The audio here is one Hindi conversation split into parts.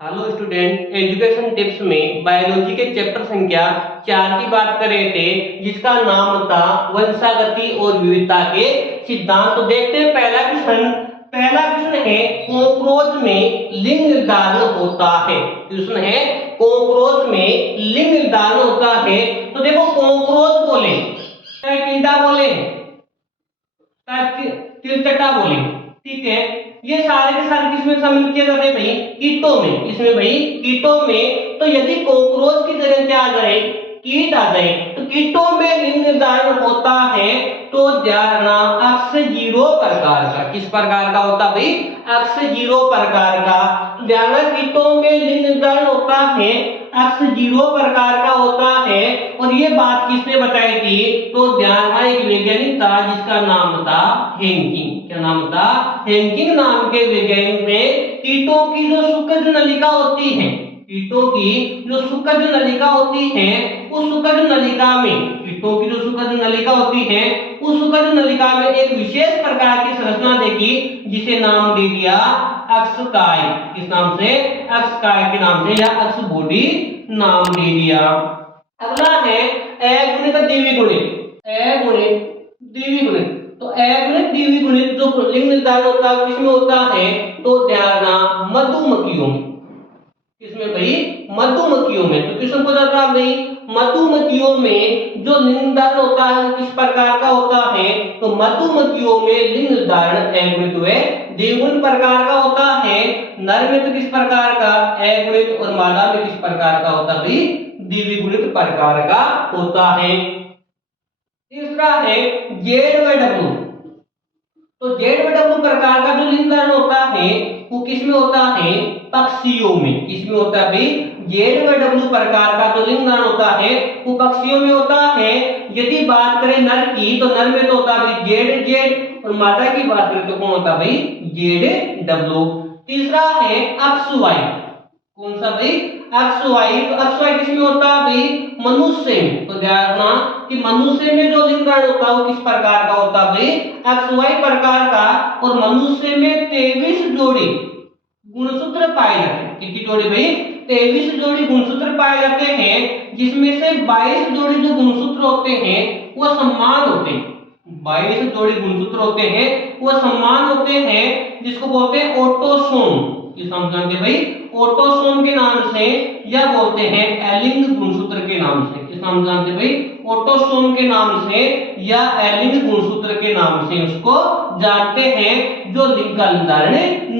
हेलो स्टूडेंट, एजुकेशन टिप्स में बायोलॉजी के चैप्टर संख्या 4 की बात कर रहे थे, जिसका नाम था वंशागति और विविधता के सिद्धांत। तो देखते हैं पहला क्वेश्चन है, कॉकरोच में लिंग निर्धारण होता है। क्वेश्चन है, कॉकरोच में लिंग निर्धारण होता है। तो देखो, कॉकरोच बोले चाहे कीड़ा बोले चाहे तिलचट्टा बोले, ठीक है, ये सारे के सारे किसमें शामिल किए जाते हैं भाई? कीटों में। इसमें भाई कीटों में। तो यदि कॉकरोच की जगह क्या आ जाए? कीट आ जाए, तो कीटों में लिंग निर्धारण होता है। तो ध्यान रखना, अक्ष 0 प्रकार का। किस प्रकार का होता भाई? अक्ष 0 प्रकार का। तो ध्यान रखना, कीटों में लिंग निर्धारण होता है, अक्ष 0 प्रकार का होता है। और ये बात किसने बताई थी? तो ध्यान रखना, एक वैज्ञानिक था जिसका नाम था हेंकिंग। क्या नाम था? हेंकिंग नाम के वैज्ञानिक ने कीटों की जो सुखद नलिका होती है, कीटों की जो सुखद नलिका होती है, उस सुखद नलिका में, कीटों की जो सुखद नलिका होती है, उस सुखद नलिका में एक विशेष प्रकार की संरचना देखी, जिसे नाम दे दिया अक्सकाय। किस नाम से? अक्सकाय के नाम से, या अक्स बॉडी नाम दे दिया। अगला है ए गुणित द्विवी गुणित। ए गुणित द्विवी गुणित। तो ए गुणित द्विवी गुणित जो लिंग निर्धारण होता है किसमें होता है? तो ध्यान रखना, मधुमक्खियों में। किसमें भाई? मधुमक्खियों में। तो क्वेश्चन पूछा था भाई, मधुमक्खियों में जो लिंग निर्धारण होता है वो किस प्रकार का होता है? तो मधुमक्खियों में लिंग निर्धारण ए गुणित द्विगुणित प्रकार का होता है। नर में तो किस प्रकार का? ए गुणित। और मादा में किस प्रकार का होता है भाई? द्विगुणित प्रकार का होता है। तीसरा है जेड व डब्ल्यू। तो जेड व डब्ल्यू प्रकार का जो लिंग निर्धारण होता है वो किसमें होता है? पक्षियों में। किसमें होता है भाई? जेड व डब्ल्यू प्रकार का जो लिंग निर्धारण होता है वो पक्षियों में होता है। यदि बात करें नर की, तो नर में तो होता है भाई जेड जेड, और मादा की बात करें तो कौन होता है भाई? Z W. तीसरा है अक्सवाई। कौन सा भाई? अक्सवाई। तो अक्सवाई किसमें होता है भाई? मनुष्य में। तो ध्यान रखना कि मनुष्य में जो लिंग निर्धारण होता है वो किस प्रकार का होता है भाई? अक्सवाई प्रकार का। और मनुष्य में 23 जोड़ी गुणसूत्र पाए जाते हैं। कितनी जोड़ी भाई? 23 जोड़ी गुणसूत्र पाए जाते हैं, जिसमें से 22 जोड़ी जो गुणसूत्र होते हैं वो समान होते हैं। 22 जोड़ी गुणसूत्र होते हैं वो समान होते हैं, जिसको बोलते हैं ऑटोसोम। किस नाम से जानते हैं भाई? ऑटोसोम के नाम से, या बोलते हैं एलिंग गुणसूत्र के नाम से। किस नाम से जानते हैं भाई? ऑटोसोम के नाम से या एलिंग गुणसूत्र के नाम से उसको जानते हैं। जो लिंग का निर्धारण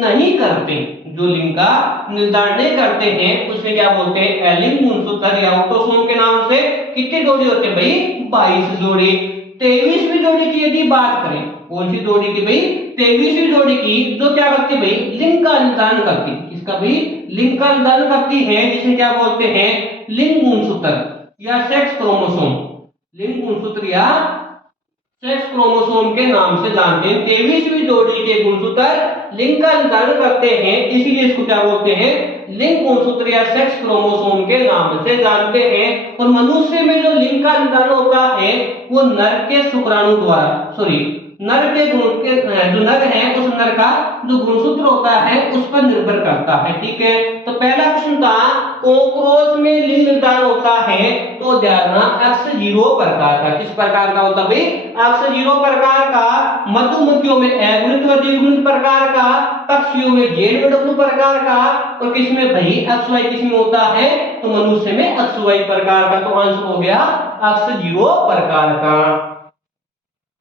नहीं करते, जो लिंग का निर्धारण नहीं करते हैं, उसमें क्या बोलते हैं? एलिंग गुणसूत्र या ऑटोसोम के नाम से। कितनी जोड़ी होते हैं भाई? 22 जोड़ी। 23वीं जोड़ी की यदि बात करें, कौन सी जोड़ी की भाई? 23वीं जोड़ी की, जो क्या करती है भाई? लिंग का निर्धारण करती है। किसका भाई? लिंग का निर्धारण करती है, जिसे क्या बोलते हैं? लिंग गुणसूत्र या सेक्स क्रोमोसोम। लिंग गुणसूत्र या सेक्स क्रोमोसोम के नाम से जानते हैं। 23वीं जोड़ी के गुणसूत्र लिंग का निर्धारण करते हैं, इसीलिए इसको क्या बोलते हैं? लिंग गुणसूत्र या सेक्स क्रोमोसोम के नाम से जानते हैं। और मनुष्य में जो लिंग का निर्धारण होता है वो नर के शुक्राणु द्वारा, सॉरी, नर के गुण के जो नर है उस नर का जो गुणसूत्र होता है उस पर निर्भर करता है। ठीक है, तो पहला क्वेश्चन था कॉकरोच में लिंग निर्धारण होता है। तो ध्यान रखना, अक्ष 0 प्रकार का। किस प्रकार का होता है भाई? अक्ष 0 प्रकार का। मधुमक्खियों में ए गुणित व द्विगुणित प्रकार का। पक्षियों में जेड व डब्ल्यू प्रकार का। और किसमें भाई? अक्सवाई किसमें होता है? तो मनुष्य में अक्सवाई प्रकार का। तो आंसर हो गया अक्ष 0 प्रकार का।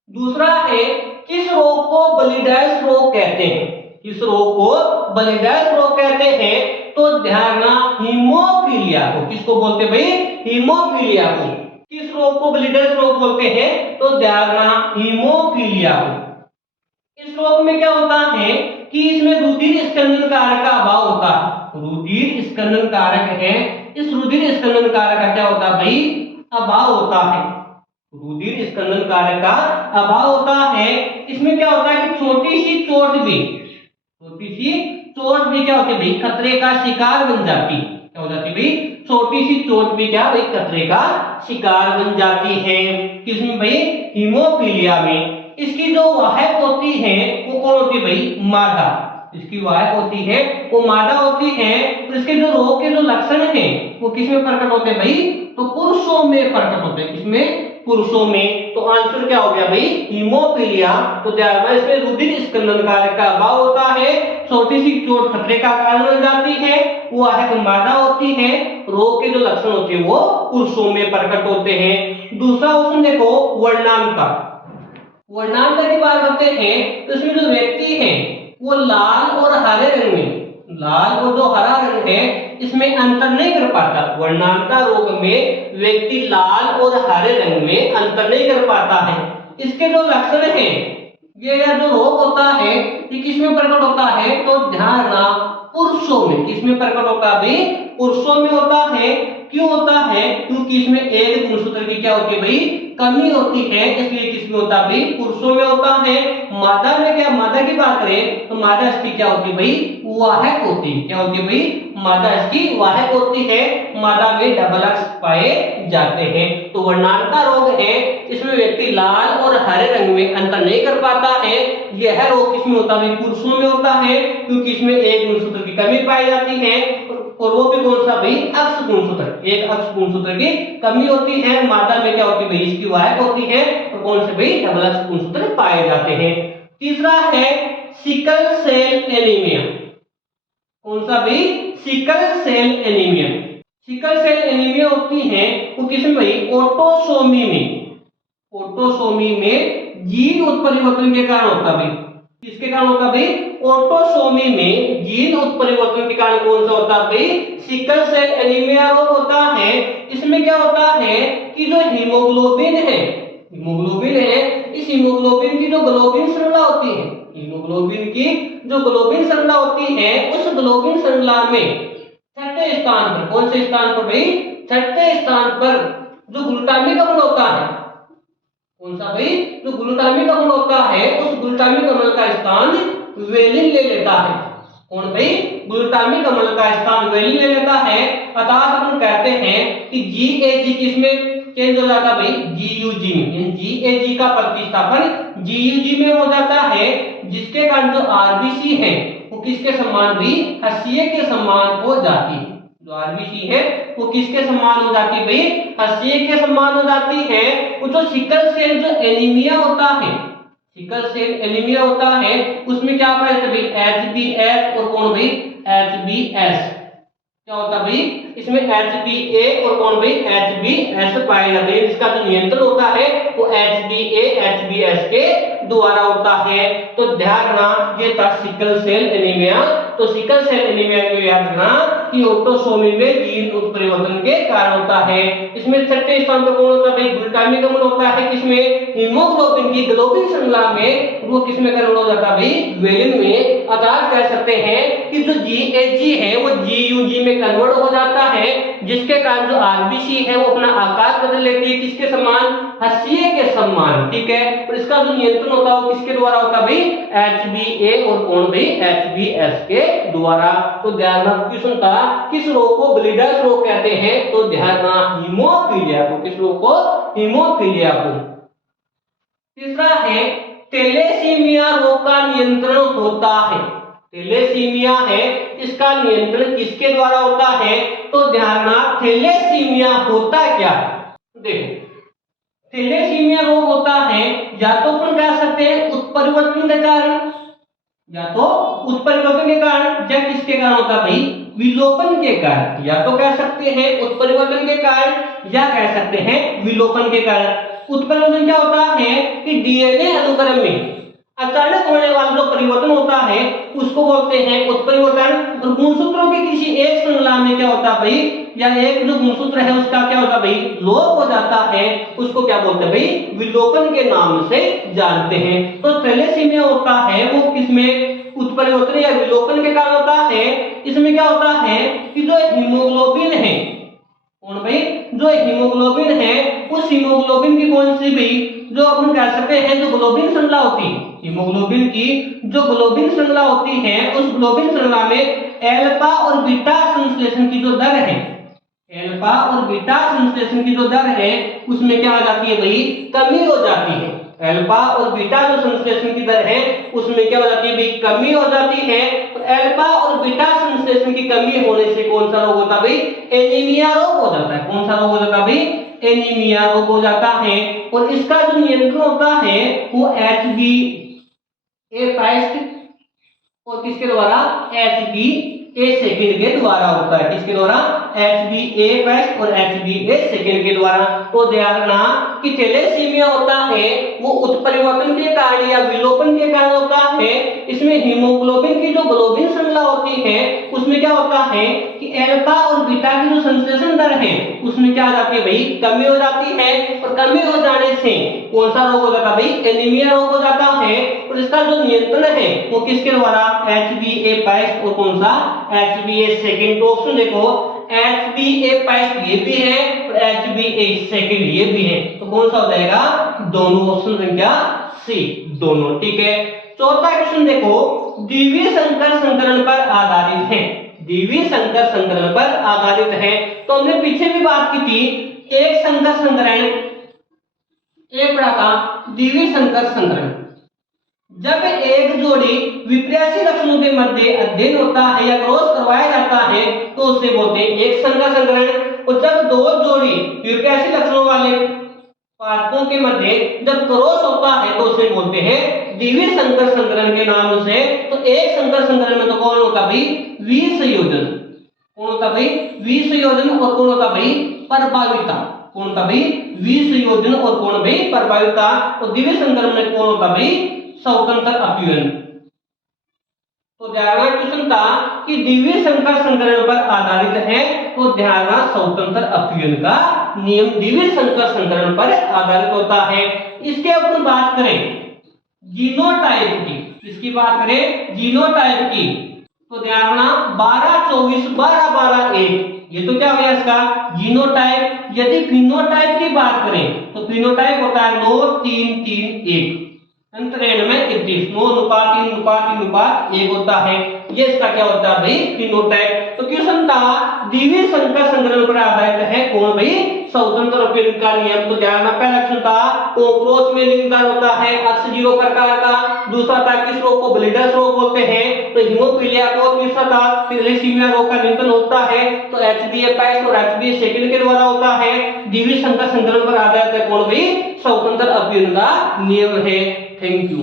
दूसरा है, किस रोग को बलिडाइस रोग कहते हैं? किस रोग को बलिडाइस रोग कहते हैं? तो ध्यान रखना, हीमोफीलिया को। किसको बोलते हैं भाई? हीमोफीलिया को। किस रोग को बलिडाइस रोग बोलते हैं? तो ध्यान रखना, हीमोफीलिया को। इस रोग में क्या होता है कि इसमें रुधिर स्कंदन कारक का अभाव होता है। रुधिर स्कंदन कारक है, इस रुधिर स्कंदन कारक का क्या होता है भाई? अभाव होता है। रुधिर स्कंदन कारक का अभाव होता है। इसमें क्या होता है कि छोटी सी चोट भी क्या होती है भाई? खतरे का शिकार बन जाती है। क्या हो जाती है भाई? छोटी सी चोट भी क्या भाई? खतरे का शिकार बन जाती है। किसमें भाई? हीमोफीलिया में। इसकी जो वाहक होती है वो कौन होती है भाई? मादा। इसकी वाहक होती है वो मादा होती है। तो इसके जो रोग के जो लक्षण हैं वो किसमें प्रकट होते हैं भाई? तो पुरुषों में प्रकट होते हैं। किसमें? पुरुषों में। तो आंसर क्या हो गया भाई? हीमोफीलिया। तो ध्यान में इसमें रुधिर स्खलन कार्य का अभाव होता है, छोटी सी चोट खतरे का कारण बन जाती है, वो वाहक मादा होती है, रोग के जो लक्षण होते हैं वो पुरुषों में प्रकट होते हैं। दूसरा ऑप्शन देखो वर्णांतर। वर्णांतर की बात करते हैं तो इसमें जो व्यक्ति है वो लाल और हरे रंग में, लाल और जो हरा रंग है इसमें अंतर नहीं कर पाता। वर्णांतर रोग में व्यक्ति लाल और हरे रंग में अंतर नहीं कर पाता है। इसके जो लक्षण हैं, ये जो रोग होता है ये किसमें प्रकट होता है? तो ध्यान रखना, पुरुषों में। किसमें प्रकट होता है भाई? पुरुषों में होता है। क्यों होता है? क्योंकि इसमें एक गुणसूत्र की क्या होती है भाई? कमी होती है, इसलिए किसमें होता है भाई? पुरुषों में होता है। मादा में क्या? मादा की बात करें तो मादा इसकी क्या होती है भाई? वाहक होती है। क्या होती है भाई? मादा इसकी वाहक होती है। मादा में डबल अक्ष पाए जाते हैं। तो वर्णांतर रोग है, इसमें व्यक्ति लाल और हरे रंग में अंतर नहीं कर पाता है। यह रोग किसमें होता है? पुरुषों में होता है, क्योंकि इसमें एक गुणसूत्र की कमी पाई जाती है, और वो भी कौन सा भाई? अक्ष गुणसूत्र। एक अक्ष गुणसूत्र की कमी होती है। मादा में क्या होती है भाई? इसकी वाहक होती है, और कौन से भाई? डबल अक्ष गुणसूत्र पाए जाते हैं। तीसरा है सिकल सेल एनीमिया। कौन सा भाई? Sickle cell anaemia. Sickle cell anaemia होती है वो किसमें भाई? ऑटोसोमी में। ऑटोसोमी में जीन उत्परिवर्तन के कारण होता है भाई। किसके कारण होता है भाई? ऑटोसोमी में जीन उत्परिवर्तन के कारण कौन सा होता है भाई? सिकल सेल एनीमिया रोग होता है। इसमें क्या होता है कि जो हीमोग्लोबिन है, हीमोग्लोबिन है, इस हीमोग्लोबिन की जो ग्लोबिन श्रृंखला होती है, हीमोग्लोबिन की जो ग्लोबिन श्रृंखला होती है, उस ग्लोबिन श्रृंखला में छठे स्थान पर, कौन से स्थान पर भाई? छठे स्थान पर जो ग्लूटामिक अम्ल होता है, कौन सा भाई? जो ग्लूटामिक अम्ल होता है, उस ग्लूटामिक अम्ल का स्थान वेलिन ले लेता है। कौन भाई? ग्लूटामिक अम्ल का स्थान वेलिन ले लेता है। अर्थात अपन कहते हैं कि GAG किसमें चेंज हो जाता है भाई? GUG में। GAG का प्रतिस्थापन GUG में हो जाता है, जिसके कारण जो RBC है वो किसके समान भी? हसीए के समान हो जाती है। जो RBC है वो किसके समान हो जाती है भाई? हसीए के समान हो जाती है। वो जो सिकल सेल जो एनीमिया होता है, सिकल सेल एनीमिया होता है, उसमें क्या पाया जाता है भाई? HbS और कौन भाई? HbS। क्या होता है भाई? इसमें HbA और कौन भाई? HbS पाए जाते हैं। इसका जो नियंत्रण होता है वो HbA HbS के द्वारा होता है। तो ध्यान रखना, ये था सिकल सेल एनीमिया। तो सिकल सेल एनीमिया में याद रखना कि ऑटोसोमी में जीन उत्परिवर्तन के कारण होता है। इसमें छठे स्थान पर कौन होता है भाई? ग्लूटामिक अम्ल होता है। किसमें? हीमोग्लोबिन की ग्लोबिन श्रृंखला में। वो किसमें कन्वर्ट हो जाता है भाई? वेलिन में। अर्थात कह सकते हैं कि जो GAG है वो GUG में कन्वर्ट हो जाता है, जिसके कारण जो RBC है वो अपना आकार बदल लेती है। किसके समान? हसीए के समान। ठीक है। और इसका जो नियंत्रण होता है वो किसके द्वारा होता है भाई? HbA और कौन भाई? HbS के द्वारा। तो ध्यान रखना, क्वेश्चन था किस रोग को ब्लीडर्स रोग कहते हैं? तो ध्यान रखना, हीमोफीलिया को। किस रोग को? हीमोफीलिया को। तीसरा है थैलेसीमिया रोग का नियंत्रण होता है। थैलेसीमिया है, इसका नियंत्रण किसके द्वारा होता है? तो ध्यान रखना, थैलेसीमिया होता क्या है? देखो, थैलेसीमिया रोग होता है या तो अपन कह सकते हैं उत्परिवर्तन के कारण, या तो उत्परिवर्तन के कारण, या किसके कारण होता है भाई? विलोपन के कारण। या तो कह सकते हैं उत्परिवर्तन के कारण, या कह सकते हैं विलोपन के कारण। उत्परिवर्तन क्या होता है कि DNA अनुक्रम में अचानक होने वाला जो परिवर्तन होता है उसको बोलते हैं उत्परिवर्तन। और गुणसूत्रों के किसी एक श्रृंखला में क्या होता है भाई? या एक जो गुणसूत्र है उसका क्या होता है भाई? लोप हो जाता है, उसको क्या बोलते हैं भाई? विलोपन के नाम से जानते हैं। तो थैलेसीमिया होता है वो किसमें? उत्परिवर्तन या विलोपन के कारण होता है। इसमें क्या होता है कि जो हीमोग्लोबिन है, कौन भाई? जो हीमोग्लोबिन है, उस हीमोग्लोबिन की कौन सी भाई? जो अपन कह सकते हैं जो ग्लोबिन श्रृंखला होती है, हीमोग्लोबिन की जो ग्लोबिन श्रृंखला होती है, उस ग्लोबिन श्रृंखला में एल्फा और बीटा संश्लेषण की जो दर है, एल्फा और बीटा संश्लेषण की जो दर है, उसमें क्या आ जाती है भाई? कमी हो जाती है। अल्फा और बीटा जो संश्लेषण की दर है उसमें क्या हो जाती है भाई, कमी हो जाती है। तो अल्फा और बीटा संश्लेषण की कमी होने से कौन सा रोग होता है भाई, एनीमिया रोग हो जाता है। कौन सा रोग हो जाता है भाई, एनीमिया रोग हो जाता है। और इसका जो नियंत्रण होता है वो HbA1 और किसके द्वारा, HbA2 के द्वारा होता है। किसके द्वारा, HbA1 और HbA2 के द्वारा। तो ध्यान रखना कि थैलेसीमिया होता है वो उत्परिवर्तन के कारण या विलोपन के कारण होता है। इसमें हीमोग्लोबिन की जो ग्लोबिन श्रृंखला होती है उसमें क्या होता है कि अल्फा और बीटा की जो संश्लेषण दर है उसमें क्या आ जाती है भाई, कमी हो जाती है। और कमी हो जाने से कौन सा रोग हो जाता है भाई, एनीमिया रोग हो जाता है। और इसका जो नियंत्रण है वो किसके द्वारा, HbA1 और कौन सा, HbA2। तो ऑप्शन देखो, HbA1 ये भी है और HbA2 ये भी है। तो कौन सा हो जाएगा, दोनों। ऑप्शन संख्या सी, दोनों। ठीक है। चौथा क्वेश्चन देखो, द्विवीय संकर संकरण पर आधारित है। द्विवीय संकर संकरण पर आधारित है। तो हमने पीछे भी बात की थी, एक संकर संकरण एक बड़ा का द्विवीय संकर संकरण। जब एक जोड़ी विपरीत लक्षणों के मध्य अध्ययन होता है या क्रॉस करवाया जाता है तो उसे बोलते हैं एक संकर संकरण। और जब दो जोड़ी विपरीत लक्षणों वाले पादपों के मध्य जब क्रॉस होता है तो उसे बोलते हैं द्विवीय संकर संकरण के नाम से। तो एक संकर संकरण में तो कौन होता भाई, विसंयोजन। कौन होता भाई, विसंयोजन। और कौन होता भाई, प्रभाविता। कौन होता भाई, विसंयोजन और कौन भाई, प्रभाविता। और द्विवीय संकरण में कौन होता भाई, स्वतंत्र अपीयन। तो ध्यान क्वेश्चन था कि द्विवीय संकर संकरण पर आधारित है। तो ध्यान स्वतंत्र अपीयन का नियम द्विवीय संकर संकरण पर आधारित होता है। इसके ऊपर बात करें जीनोटाइप की, इसकी बात करें जीनोटाइप की, तो ध्यान 12 24 12 12 1, ये तो क्या हो गया इसका जीनोटाइप। यदि फिनोटाइप की बात करें तो फिनोटाइप होता है 9 3 3 1, अंतर में 31, 9 अनुपात 3 अनुपात 3 अनुपात 1 होता है। ये इसका क्या होता है भाई, फिनोटाइप। तो क्वेश्चन था द्विवीय संकर संकरण पर आधारित है कौन भाई, स्वतंत्र अपीयन का नियम। तो ध्यान पहला क्वेश्चन था कोक्रोच में लिंगदान होता है अक्ष 0 प्रकार का। दूसरा था किस रोग को ब्लीडर्स रोग बोलते हैं, तो हीमोफीलिया को। तीसरा था थैलेसीमिया रोग का नियंत्रण होता है तो HbA1 और HbA2 के द्वारा होता है। द्विवीय संकर संकरण पर आधारित है कौन भाई, स्वतंत्र अपीयन का नियम है। Thank you.